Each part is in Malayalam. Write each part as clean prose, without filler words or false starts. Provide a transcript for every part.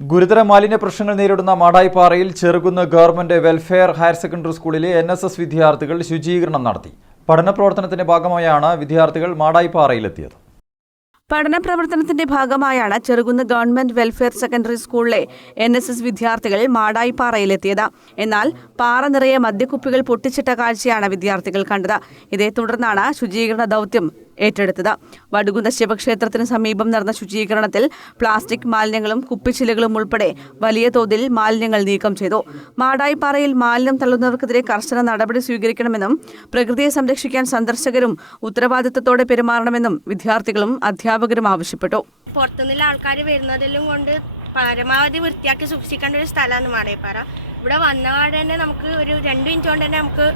ഗുരുതര മാലിന്യ പ്രശ്നങ്ങൾ നേരിടുന്ന മാടായിപ്പാറയിൽ Cherukunnu government welfare higher secondary സ്കൂളിലെ NSS വിദ്യാർത്ഥികൾ ശുചീകരണം നടത്തി. പഠന പ്രവർത്തനത്തിന്റെ ഭാഗമായാണ് വിദ്യാർത്ഥികൾ മാടായിപ്പാറയിലെത്തിയത്. പഠനപ്രവർത്തനത്തിന്റെ ഭാഗമായാണ് ചെറുകുന്ന് ഗവൺമെന്റ് വെൽഫെയർ സെക്കൻഡറി സ്കൂളിലെ NSS വിദ്യാർത്ഥികൾ മാടായിപ്പാറയിലെത്തിയത്. എന്നാൽ പാറ നിറയെ മദ്യക്കുപ്പികൾ പൊട്ടിച്ചിട്ട കാഴ്ചയാണ് വിദ്യാർത്ഥികൾ കണ്ടത്. ഇതേ തുടർന്നാണ് ശുചീകരണ ദൗത്യം ഏറ്റെടുത്തത്. വടുകുന്ന ശിവക്ഷേത്രത്തിന് സമീപം നടന്ന ശുചീകരണത്തിൽ പ്ലാസ്റ്റിക് മാലിന്യങ്ങളും കുപ്പിച്ചില്ലുകളും ഉൾപ്പെടെ വലിയ തോതിൽ മാലിന്യങ്ങൾ നീക്കം ചെയ്തു. മാടായിപ്പാറയിൽ മാലിന്യം തള്ളുന്നവർക്കെതിരെ കർശന നടപടി സ്വീകരിക്കണമെന്നും പ്രകൃതിയെ സംരക്ഷിക്കാൻ സന്ദർശകരും ഉത്തരവാദിത്തത്തോടെ പെരുമാറണമെന്നും വിദ്യാർത്ഥികളും അധ്യാപകരും ആവശ്യപ്പെട്ടു. പുറത്തുനിന്നുള്ള ആൾക്കാർ വരുന്നതെല്ലാം കൊണ്ട് പരമാവധി വൃത്തിയാക്കി സൂക്ഷിക്കേണ്ട ഒരു സ്ഥലമാണ് മാടായിപ്പാറ. ഇവിടെ വന്നപാട് തന്നെ നമുക്ക് ഒരു 2 മിനിറ്റ് കൊണ്ട് തന്നെ നമുക്ക്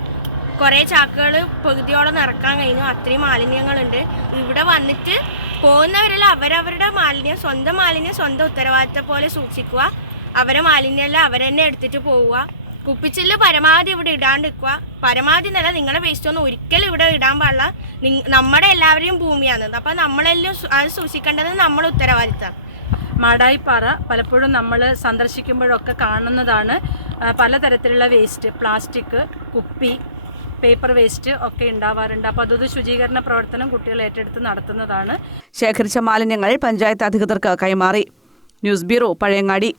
കുറേ ചാക്കുകൾ പകുതിയോളം നിറക്കാൻ കഴിഞ്ഞു. അത്രയും മാലിന്യങ്ങളുണ്ട്. ഇവിടെ വന്നിട്ട് പോകുന്നവരെല്ലാം അവരവരുടെ മാലിന്യം സ്വന്തം ഉത്തരവാദിത്തം പോലെ സൂക്ഷിക്കുക. അവരെ മാലിന്യമെല്ലാം അവരെന്നെ എടുത്തിട്ട് പോവുക. കുപ്പിച്ചില്ല് പരമാവധി ഇവിടെ ഇടാണ്ട് വെക്കുക. പരമാവധി നല്ല നിങ്ങളുടെ വേസ്റ്റ് ഒന്നും ഒരിക്കലും ഇവിടെ ഇടാൻ പാടില്ല. നമ്മുടെ എല്ലാവരെയും ഭൂമിയാണ്. അപ്പം നമ്മളെല്ലാം അത് സൂക്ഷിക്കേണ്ടത് നമ്മുടെ ഉത്തരവാദിത്തമാണ്. മാടായിപ്പാറ പലപ്പോഴും നമ്മൾ സന്ദർശിക്കുമ്പോഴൊക്കെ കാണുന്നതാണ് പലതരത്തിലുള്ള വേസ്റ്റ്, പ്ലാസ്റ്റിക്, കുപ്പി, പേപ്പർ വേസ്റ്റ് ഒക്കെ ഉണ്ടാവാറുണ്ട്. അപ്പോൾ അതൊരു ശുചീകരണ പ്രവർത്തനം കുട്ടികൾ ഏറ്റെടുത്ത് നടത്തുന്നതാണ്. ശേഖരിച്ച മാലിന്യങ്ങൾ പഞ്ചായത്ത് അധികൃതർക്ക് കൈമാറി. News bureau, Pazhayangadi.